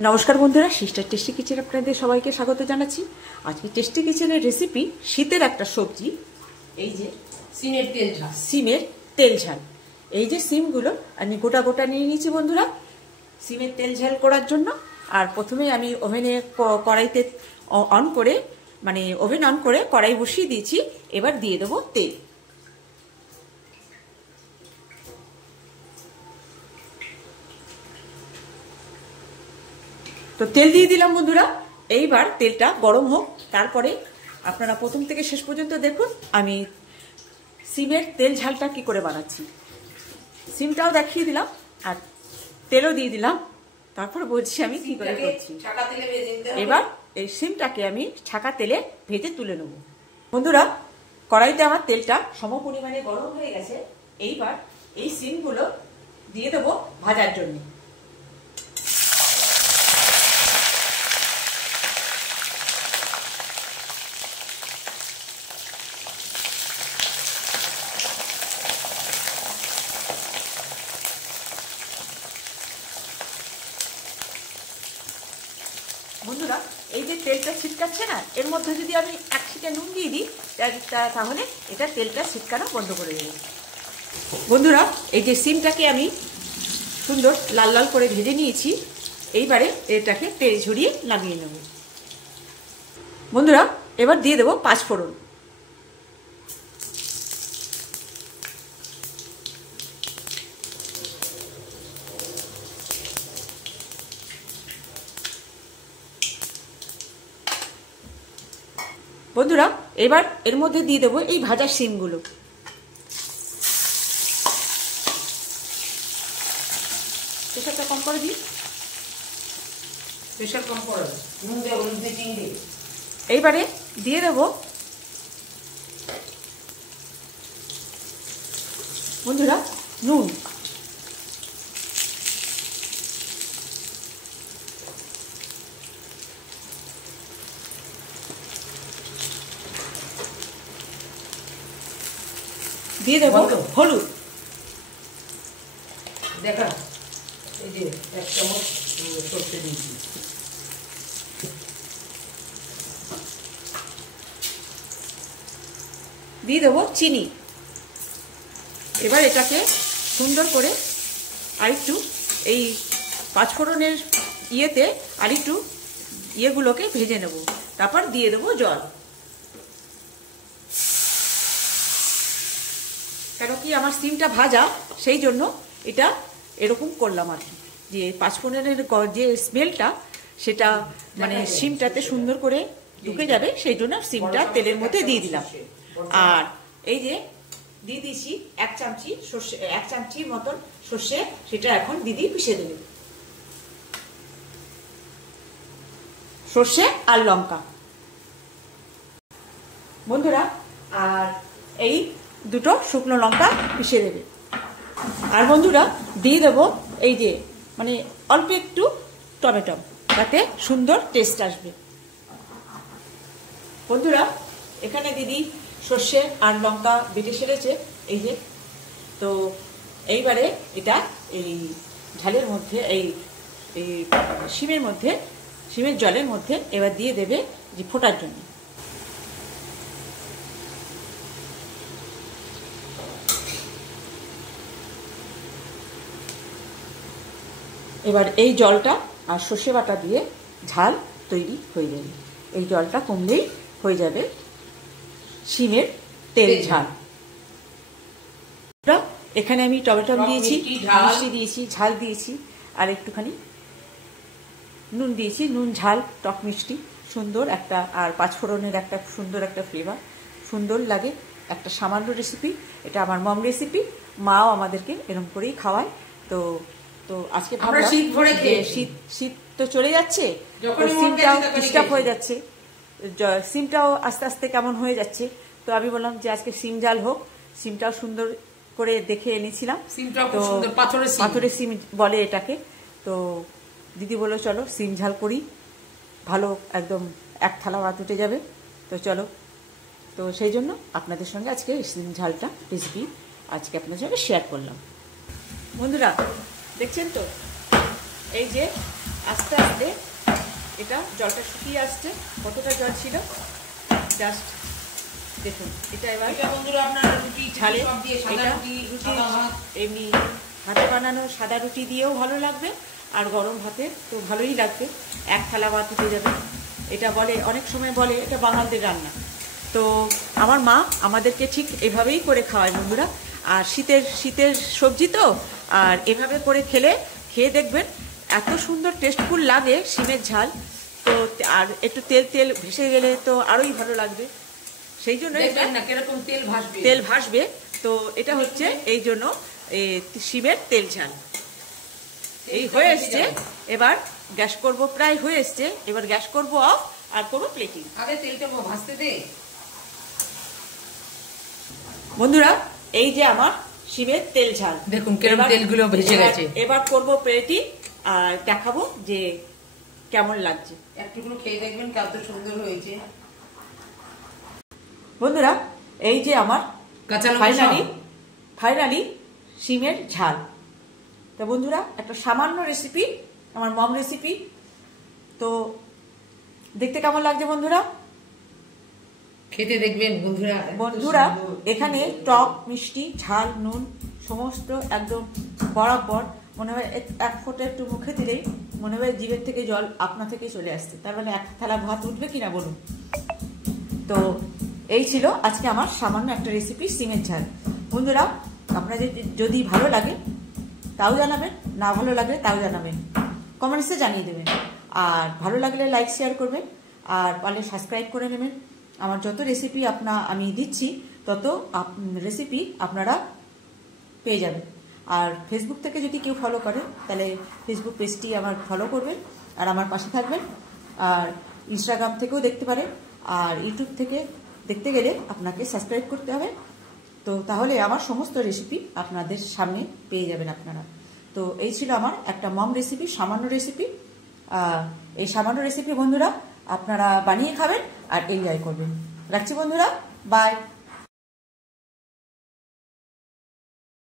নমস্কার বন্ধুরা, sister tasty kitchen আপনাদের সবাইকে স্বাগত জানাচ্ছি। আজকে টেস্টি কিচেনের রেসিপি শীতের একটা সবজি, এই যে সিমের তেল ঝাল। সিমের তেল ঝাল। এই যে সিমগুলো আমি গোটা গোটা নিয়ে নিয়েছি বন্ধুরা সিমের তেল ঝাল করার জন্য। আর প্রথমে আমি ওভেনে কড়াইতে অন করে ওভেন অন করে কড়াই বসিয়ে দিয়েছি। এবার দিয়ে দেবো তেল। তো তেল দিয়ে দিলাম বন্ধুরা। এইবার তেলটা গরম হোক, তারপরে আপনারা প্রথম থেকে শেষ পর্যন্ত দেখুন আমি সিমের তেল ঝালটা কি করে বানাচ্ছি। সিমটাও দেখিয়ে দিলাম আর তেলও দিয়ে দিলাম, তারপর বলছি আমি কি করে করছি। এবার এই সিমটাকে আমি ছাকা তেলে ভেজে তুলে নেব। বন্ধুরা, কড়াইতে আমার তেলটা সম পরিমাণে গরম হয়ে গেছে। এইবার এই সিমগুলো দিয়ে দেবো ভাজার জন্য। বন্ধুরা, এই যে তেলটা ছিটকাচ্ছে না, এর মধ্যে যদি আমি এক ছিটে নুন দিয়ে দিই তাহলে এটা তেলটা ছিটকানো বন্ধ করে দেবে। বন্ধুরা, এই যে সিমটাকে আমি সুন্দর লাল লাল করে ভেজে নিয়েছি। এইবারে এটাকে তেল ঝরিয়ে নামিয়ে নেব। বন্ধুরা, এবার দিয়ে দেবো 5 ফোড়ন। বন্ধুরা, এবার এর মধ্যে দিয়ে দেবো এই ভাজা সিমগুলো। প্রেশারটা কম করে দিই। প্রেশার কম করে নুন দিয়ে হলুদ দিয়ে চিনি দিয়ে এইবারে দিয়ে দেবো বন্ধুরা নুন। দিয়ে দেবো হলুদ। দেখা এই যে 1 চামচ সরষে দিয়েছি। দিয়ে দেবো চিনি। এবার এটাকে সুন্দর করে আরেকটু এই 5 ফোড়নের ইয়েতে আরেকটু ইয়েগুলোকে ভেজে নেব। তারপর দিয়ে দেবো জল। কেন কি আমার সিমটা ভাজা, সেই জন্য এটা এরকম করলাম আর কি, যে 5 ফোড়নের যে স্মেলটা সেটা সিমটাতে সুন্দর করে ঢুকে যাবে, সেই জন্য সিমটা তেলের মধ্যে দিয়ে দিলাম। আর এই যে দিয়ে দিয়েছি 1 চামচি সর্ষে, 1 চামচির মতন সর্ষে, সেটা এখন দিদি পিষে দেবে। সর্ষে আর লঙ্কা বন্ধুরা, আর এই 2টো শুকনো লঙ্কা পিষে দেবে। আর বন্ধুরা দিয়ে দেবো এই যে অল্প একটু টমেটো, যাতে সুন্দর টেস্ট আসবে। বন্ধুরা, এখানে দিদি সর্ষে আর লঙ্কা বেটে সেরেছে, এই যে। তো এইবারে এটা এই ঝালের মধ্যে এই সিমের জলের মধ্যে এবার দিয়ে দেবে যে ফোটার জন্য। এবার এই জলটা আর সর্ষে বাটা দিয়ে ঝাল তৈরি হয়ে যাবে। এই জলটা কমলেই হয়ে যাবে সিমের তেল ঝাল। এখানে আমি টমেটো দিয়েছি, মিষ্টি দিয়েছি, ঝাল দিয়েছি, আর একটুখানি নুন দিয়েছি। নুন, ঝাল, টক মিষ্টি সুন্দর একটা, আর 5 ফোড়নের একটা সুন্দর একটা ফ্লেভার, সুন্দর লাগে। একটা সামান্য রেসিপি, এটা আমার মম রেসিপি। মাও আমাদেরকে এরকম করেই খাওয়ায়। তো তো আজকে শীত তো চলে যাচ্ছে, সিমটাও ডিস্টার্ব হয়ে যাচ্ছে, সিমটাও আস্তে আস্তে কেমন হয়ে যাচ্ছে। তো আমি বললাম যে আজকে সিম ঝাল হোক। সিমটাও সুন্দর করে দেখে এনেছিলাম, তো পাথরের সিম বলে এটাকে। তো দিদি বললো চলো সিম ঝাল করি, ভালো একদম 1 থালা ভাত উঠে যাবে। তো চলো, তো সেই জন্য আপনাদের সঙ্গে আজকে সিম ঝালটা রেসিপি আজকে আপনাদের সঙ্গে শেয়ার করলাম। বন্ধুরা দেখছেন তো, এই যে আস্তে আস্তে এটা জলটা শুকিয়ে আসছে। কতটা জল ছিল জাস্ট দেখুন। এটা এবার বন্ধুরা আপনারা রুটি ঝালে সব দিয়ে সাদা রুটি সাদা ভাত এমনি হাতে বানানো সাদা রুটি দিয়েও ভালো লাগবে, আর গরম ভাতে তো ভালোই লাগবে, এক থালা ভাত উঠে যাবে। এটা বলে অনেক সময় বলে এটা বাঙালদের রান্না। তো আমার মা আমাদেরকে ঠিক এভাবেই করে খাওয়ায় বন্ধুরা। আর শীতের সবজি তো, আর এভাবে করে খেয়ে দেখবেন এত সুন্দর টেস্টফুল লাগে শিমের ঝাল। তো আর একটু তেল ভেসে গেলে তো আরোই ভালো লাগবে, সেই জন্য তেল ভাসবে। তো এটা হচ্ছে এই জন্য শিমের তেল ঝাল। এই হয়ে এসছে, এবার গ্যাস করব, প্রায় হয়ে এসছে। এবার গ্যাস করব অফ আর করবো প্লেটিং। আগে তেলটা ভাজতে দে বন্ধুরা। এই যে আমার শিমের তেল ঝাল, দেখুন কেরম তেলগুলো ভেসে গেছে। এবার করব প্লেটিং আর দেখাবো যে কেমন লাগছে। একটুকুলো খেয়ে দেখবেন কত সুন্দর হয়েছে বন্ধুরা। এই যে আমার ফাইনালি শিমের ঝাল। তা বন্ধুরা একটা সামান্য রেসিপি, আমার মম রেসিপি। তো দেখতে কেমন লাগছে বন্ধুরা? খেতে দেখবেন বন্ধুরা এখানে টক মিষ্টি ঝাল নুন সমস্ত একদম বরাবর। মনে হয় এক ফোঁটা একটু মুখে দিলেই মনে হয় জিভের থেকে জল আপনা থেকে চলে আসছে। তার মানে এক থালা ভাত উঠবে কিনা বলুন। তো এই ছিল আজকে আমার সামান্য একটা রেসিপি শিমের ঝাল। বন্ধুরা আপনাদের যদি ভালো লাগে তাও জানাবেন, না ভালো লাগলে তাও জানাবেন, কমেন্টসে জানিয়ে দেবেন। আর ভালো লাগলে লাইক শেয়ার করবেন, আর পারলে সাবস্ক্রাইব করে নেবেন। আমার যত রেসিপি আমি দিচ্ছি তত রেসিপি আপনারা পেয়ে যাবেন। আর ফেসবুক থেকে যদি কেউ ফলো করে তাহলে ফেসবুক পেজটি আমার ফলো করবেন আর আমার পাশে থাকবেন। আর ইনস্টাগ্রাম থেকেও দেখতে পারেন, আর ইউটিউব থেকে দেখতে গেলে আপনাকে সাবস্ক্রাইব করতে হবে। তো তাহলে আমার সমস্ত রেসিপি আপনাদের সামনে পেয়ে যাবেন আপনারা। তো এই ছিল আমার একটা মম রেসিপি, সামান্য রেসিপি। এই সামান্য রেসিপি বন্ধুরা আপনারা বানিয়ে খাবেন আর এনজয় করবেন। রাখছি বন্ধুরা, বাই।